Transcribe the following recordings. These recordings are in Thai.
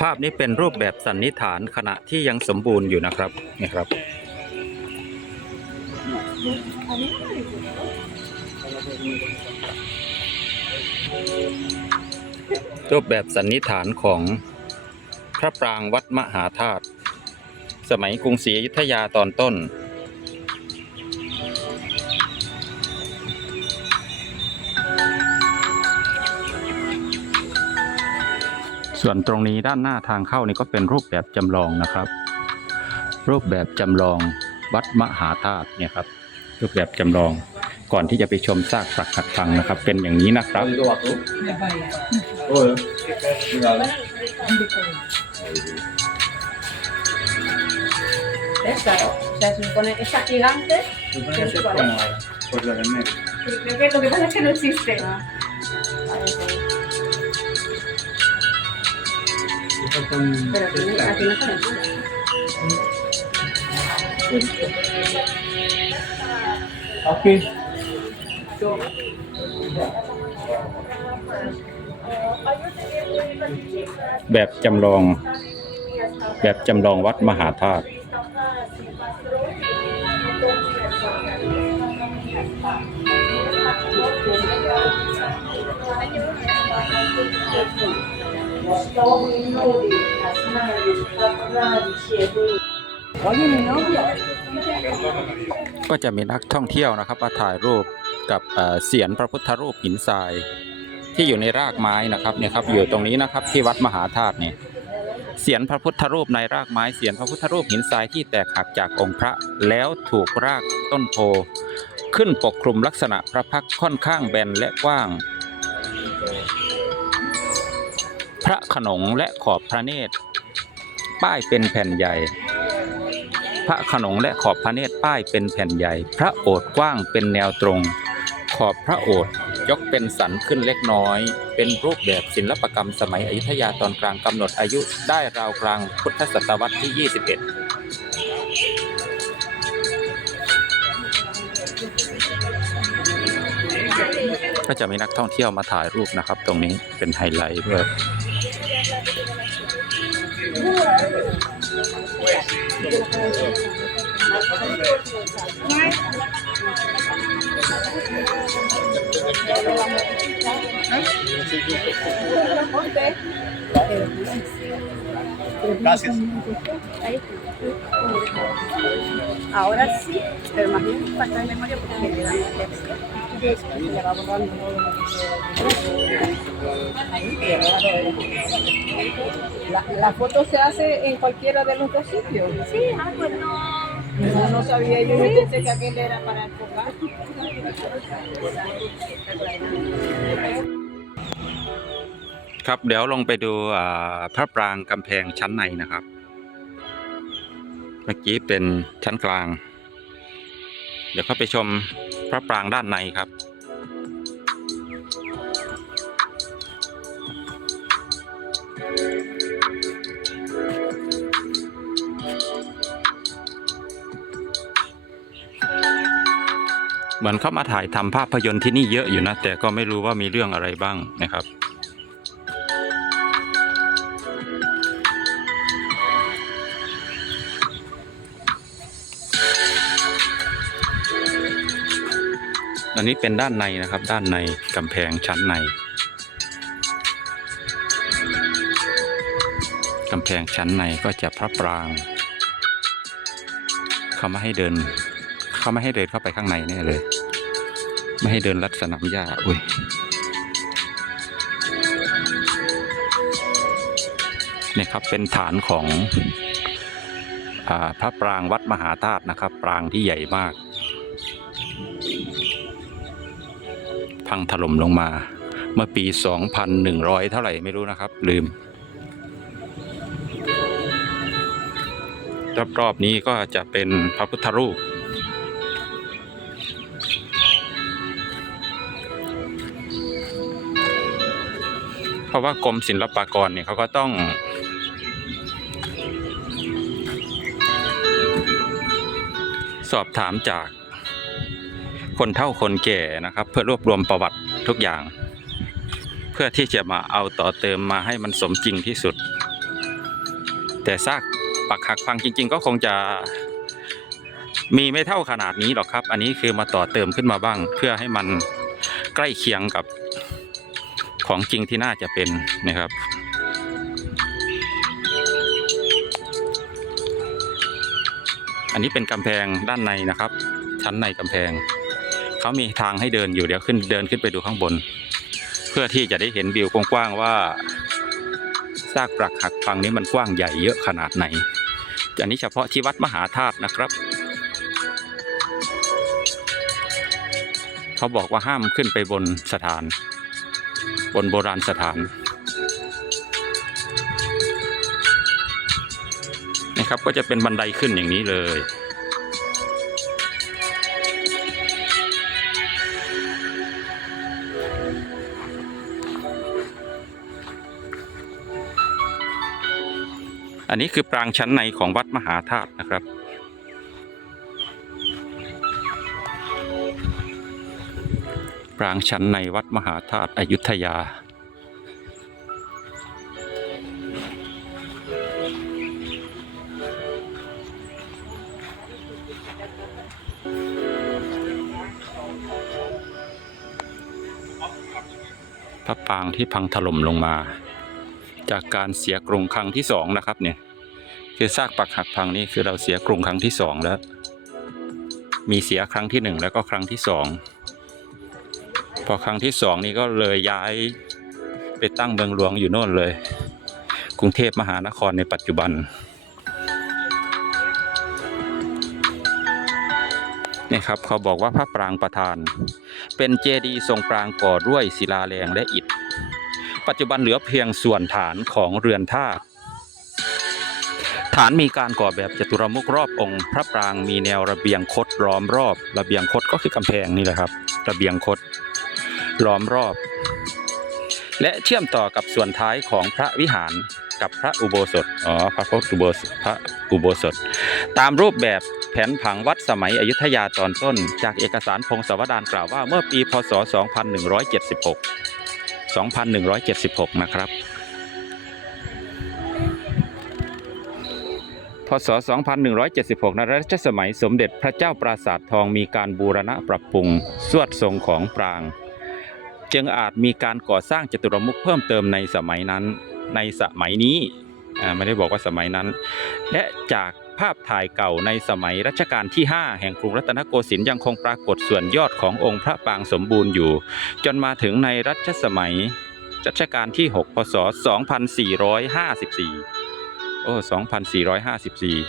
ภาพนี้เป็นรูปแบบสันนิษฐานขณะที่ยังสมบูรณ์อยู่นะครับนี่ครับ รูปแบบสันนิษฐานของพระปรางวัดมหาธาตุสมัยกรุงศรีอยุธยาตอนต้น ส่วนตรงนี้ด้านหน้าทางเข้านี่ก็เป็นรูปแบบจำลองนะครับ รูปแบบจำลองวัดมหาธาตุเนี่ยครับรูปแบบจำลองก่อนที่จะไปชมซากปรักหักพังนะครับ เป็นอย่างนี้นะครับ Esta, o sea, se supone, esta gigante, creo que lo que pasa es que no existe. Pero aquí, aquí no está ninguna. Aquí. แบบจำลอง แบบจำลองวัดมหาธาตุ Oye, mi novio. ก็จะมีนักท่องเที่ยวนะครับมาถ่ายรูปกับเสียนพระพุทธรูปหินทราย ที่อยู่ในรากไม้นะครับเนี่ยครับอยู่ตรงนี้นะครับที่วัดมหาธาตุเนี่ยเสียนพระพุทธรูปในรากไม้เสียนพระพุทธรูปหินทรายที่แตกหักจากองค์พระแล้วถูกรากต้นโพขึ้นปกคลุมลักษณะพระพักค่อนข้างแบนและกว้าง พระขนงและขอบพระเนตร ป้ายเป็นแผ่นใหญ่ พระขนงและขอบพระเนตรป้ายเป็นแผ่นใหญ่ พระโอษฐ์กว้างเป็นแนวตรง ขอบพระโอษฐ์ยกเป็นสันขึ้นเล็กน้อย เป็นรูปแบบศิลปกรรมสมัยอยุธยาตอนกลางกำหนดอายุได้ราวกลางพุทธศตวรรษที่ 21ก็จะมีนักท่องเที่ยวมาถ่ายรูปนะครับ ตรงนี้เป็นไฮไลท์ด้วย Gracias. Ahora sí, pero más bien de memoria porque me queda epilepsia. Y le va borrando todo lo que Ahí, y ahora lo- la, la foto se hace en cualquiera de los dos sitios. Sí, ah, pues no. No, no sabía yo, yo pensé que aquel era para enfocar. ครับเดี๋ยวลงไปดูอ่าพระปรางกำแพงชั้นในนะครับ เมื่อกี้เป็นชั้นกลางเดี๋ยวเข้าไปชมพระปรางด้านในครับ เหมือนเข้ามาถ่ายทำภาพยนตร์ที่นี่เยอะอยู่นะ แต่ก็ไม่รู้ว่ามีเรื่องอะไรบ้างนะครับ อันนี้เป็นด้านในนะครับ ด้านในกำแพงชั้นในกำแพงชั้นในก็จะพระปราง เขาไม่ให้เดิน เขาไม่ให้เดินเข้าไปข้างในแน่เลย ไม่ให้เดินลัดสนามหญ้าอุ้ยเนี่ยครับเป็นฐานของอาพระปรางวัดมหาธาตุนะครับ ปรางที่ใหญ่มาก พังถล่มลงมา เมื่อปี 2,100 เท่าไหร่ไม่รู้นะครับ ลืม รอบๆนี้ก็จะเป็นพระพุทธรูปเพราะว่ากรมศิลปากรเนี่ยเขาก็ต้อง สอบถามจาก คนเฒ่าคนแก่นะครับ เพื่อรวบรวมประวัติทุกอย่าง เพื่อที่จะมาเอาต่อเติมมาให้มันสมจริงที่สุด แต่ซากปักหักพังจริง ๆ ก็คงจะมีไม่เท่าขนาดนี้หรอกครับ อันนี้คือมาต่อเติมขึ้นมาบ้าง เพื่อให้มันใกล้เคียงกับของจริงที่น่าจะเป็นนะครับ อันนี้เป็นกำแพงด้านในนะครับ ชั้นในกำแพง เขามีทางให้เดินอยู่เดี๋ยวขึ้นเดินขึ้นไปดูข้างบน เพื่อที่จะได้เห็นวิวกว้างๆว่าซากปรักหักพังนี้มันกว้างใหญ่เยอะขนาดไหน อันนี้เฉพาะที่วัดมหาธาตุนะครับ เขาบอกว่าห้ามขึ้นไปบนสถาน บนโบราณสถานนะครับก็จะเป็นบันไดขึ้นอย่างนี้เลย อันนี้คือปรางชั้นในของวัดมหาธาตุนะครับ ปรางชั้นในวัดมหาธาตุอยุธยา พระปรางที่พังถล่มลงมา จากการเสียกรุงครั้งที่สองนะครับเนี่ยคือซากปักหักพังนี่คือเราเสียกรุงครั้งที่สองแล้ว มีเสียครั้งที่หนึ่งแล้วก็ครั้งที่สองพอครั้งที่สองนี่ก็เลยย้ายไปตั้งเมืองหลวงอยู่โน่นเลย กรุงเทพมหานครในปัจจุบันนี่ครับเขาบอกว่าพระปรางประธาน เป็นเจดีย์ทรงปรางก่อด้วยศิลาแรงและอิฐ ปัจจุบันเหลือเพียงส่วนฐานของเรือนธาฐานมีการก่อแบบจตุรมุขรอบองค์พระปรางมีแนวระเบียงคดล้อมรอบ ระเบียงคดก็คือกำแพงนี่แหละครับ ระเบียงคดล้อมรอบ และเชื่อมต่อกับส่วนท้ายของพระวิหารกับพระอุโบสถ อ๋อ พระพุทธอุโบสถ พระอุโบสถ ตามรูปแบบแผนผังวัดสมัยอยุธยาตอนต้น จากเอกสารพงศาวดารกล่าวว่าเมื่อปี พศ 2176 2176 นะครับ พศ 2176 ในรัชสมัยสมเด็จพระเจ้าปราสาททองมีการบูรณะปรับปรุง สวดทรงของปราง จึงอาจมีการก่อสร้างจตุรมุขเพิ่มเติมในสมัยนั้น ในสมัยนี้ ไม่ได้บอกว่าสมัยนั้น และจากภาพถ่ายเก่าในสมัยรัชกาลที่ 5 แห่งกรุงรัตนโกสินทร์ยังคงปรากฏส่วนยอดขององค์พระปางสมบูรณ์อยู่ จนมาถึงในรัชสมัยรัชกาลที่ 6 พศ 2454 โอ้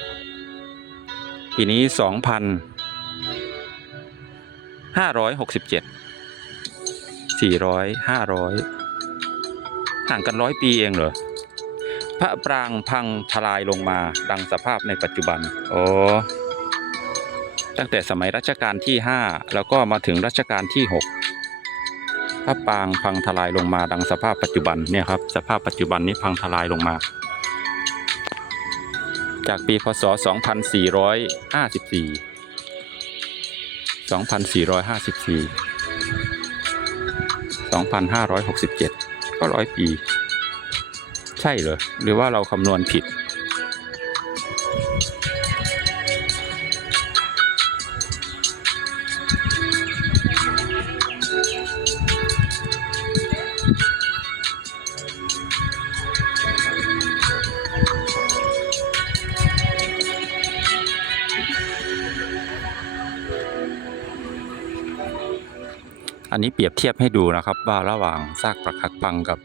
2454 ปีนี้ 2,567 400 500 ห่างกันร้อยปีเองเหรอ พระปรางพังทลายลงมาดังสภาพในปัจจุบันโอ้ตั้งแต่สมัยรัชกาลที่ 5 แล้วก็มาถึงรัชกาลที่ 6 พระปรางพังทลายลงมาดังสภาพปัจจุบันเนี่ยครับสภาพปัจจุบันนี้พังทลายลงมา จากปีพศ 2454 2454 2567 ก็ร้อยปี ช่เหรอ หรือว่าเราคำนวณผิด อันนี้เปรียบเทียบให้ดูนะครับว่าระหว่างซากปรักหักพังกับ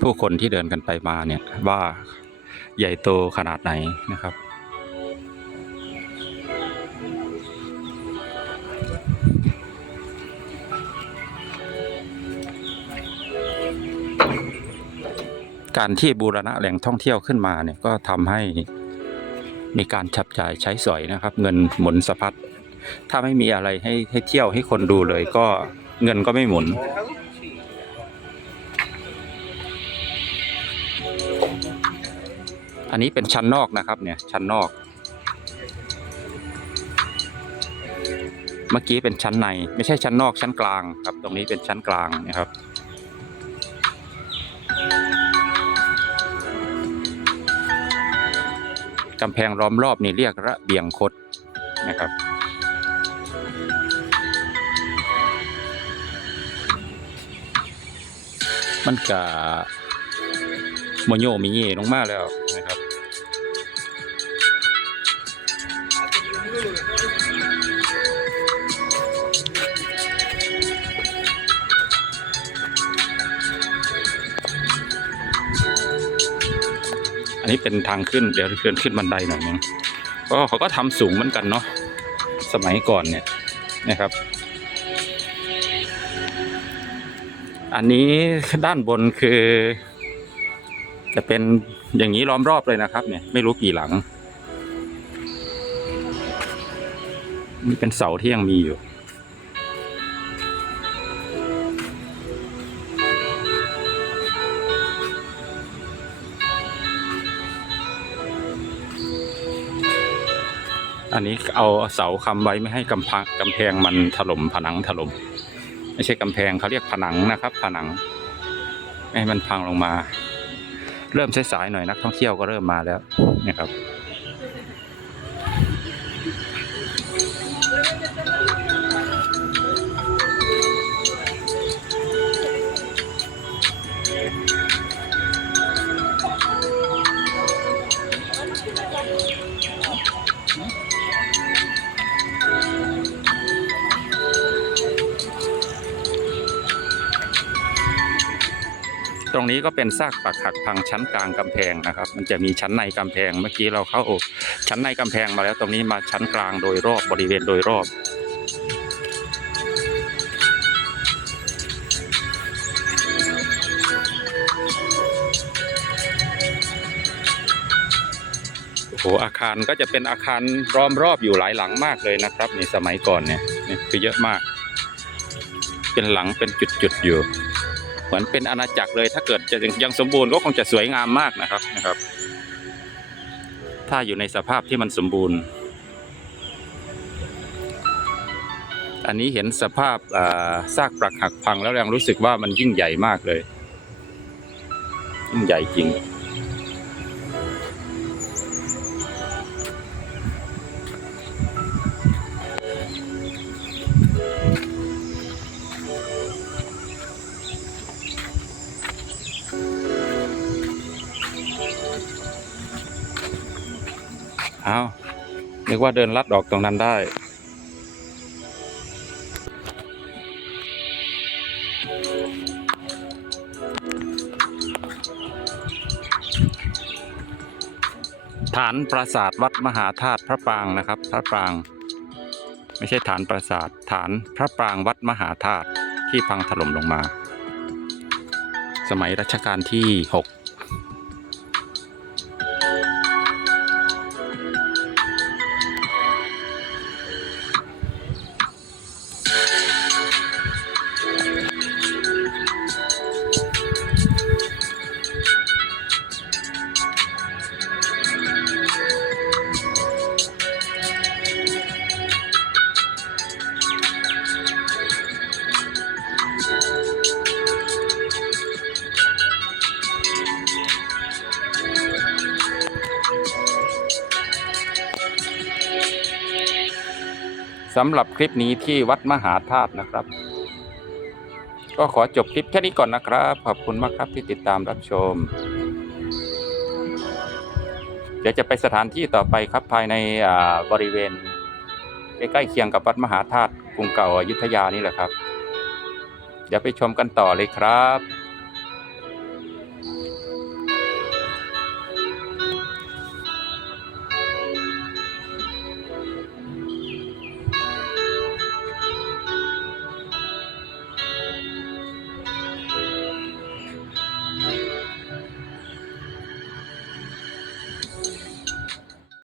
ผู้คนที่เดินกันไปมาเนี่ยว่าใหญ่โตขนาดไหนนะครับการที่บูรณะแหล่งท่องเที่ยวขึ้นมาเนี่ยก็ทำให้มีการฉับจ่ายใช้สอยนะครับ เงินหมุนสะพัดถ้าไม่มีอะไรให้ให้เที่ยวให้คนดูเลยก็เงินก็ไม่หมุน อันนี้เป็นชั้นนอกนะครับ เนี่ย ชั้นนอก เมื่อกี้เป็นชั้นใน ไม่ใช่ชั้นนอกชั้นกลางครับ ตรงนี้เป็นชั้นกลางนะครับกำแพงล้อมรอบนี่เรียกระเบียงคดนะครับ มันกะโมโยมีเย่ลงมาแล้วนะ อันนี้เป็นทางขึ้นเดี๋ยวเดินขึ้นบันไดหน่อยนึงก็เขาก็ทำสูงเหมือนกันเนาะสมัยก่อนเนี่ยนะครับ อันนี้ด้านบนคือ จะเป็นอย่างนี้ล้อมรอบเลยนะครับ เนี่ยไม่รู้กี่หลังนี่เป็นเสาที่ยังมีอยู่ อันนี้เอาเสาค้ำไว้ไม่ให้กำพังกำแพงมันถล่มผนังถล่มไม่ใช่กำแพงเขาเรียกผนังนะครับ ผนังไม่ให้มันพังลงมา เริ่มสายๆหน่อยนักท่องเที่ยวก็เริ่มมาแล้วนะครับ รงนี้ก็เป็นซากปักหักพังชั้นกลางกำแพงนะครับ มันจะมีชั้นในกำแพงเมื่อกี้เราเข้าชั้นในกำแพงมาแล้วตรงนี้มาชั้นกลางโดยรอบบริเวณโดยรอบโอ้โหอาคารก็จะเป็นอาคารล้อมรอบอยู่หลายหลังมากเลยนะครับ ในสมัยก่อนเนี่ยคือเยอะมาก เป็นหลังเป็นจุดๆอยู่ มือนเป็นอาณาจักรเลย ถ้าเกิดจะยังสมบูรณ์ก็คงจะสวยงามมากนะครับนะครับ ถ้าอยู่ในสภาพที่มันสมบูรณ์ อันนี้เห็นสภาพาซากปรักหักพังแล้วยังรู้สึกว่ามันยิ่งใหญ่มากเลย ยิ่งใหญ่จริง เอานึกว่าเดินลัดดอกตรงนั้นได้ ฐานปราสาทวัดมหาธาตุพระปรางนะครับ พระปราง ไม่ใช่ฐานปราสาท ฐานพระปรางวัดมหาธาตุที่พังถล่มลงมา สมัยรัชกาลที่ 6 สำหรับคลิปนี้ที่วัดมหาธาตุนะครับ ก็ขอจบคลิปแค่นี้ก่อนนะครับ ขอบคุณมากครับที่ติดตามรับชม เดี๋ยวจะไปสถานที่ต่อไปครับภายในอ่าบริเวณใกล้ๆเคียงกับวัดมหาธาตุกรุงเก่าอยุธยานี่แหละครับ เดี๋ยวไปชมกันต่อเลยครับ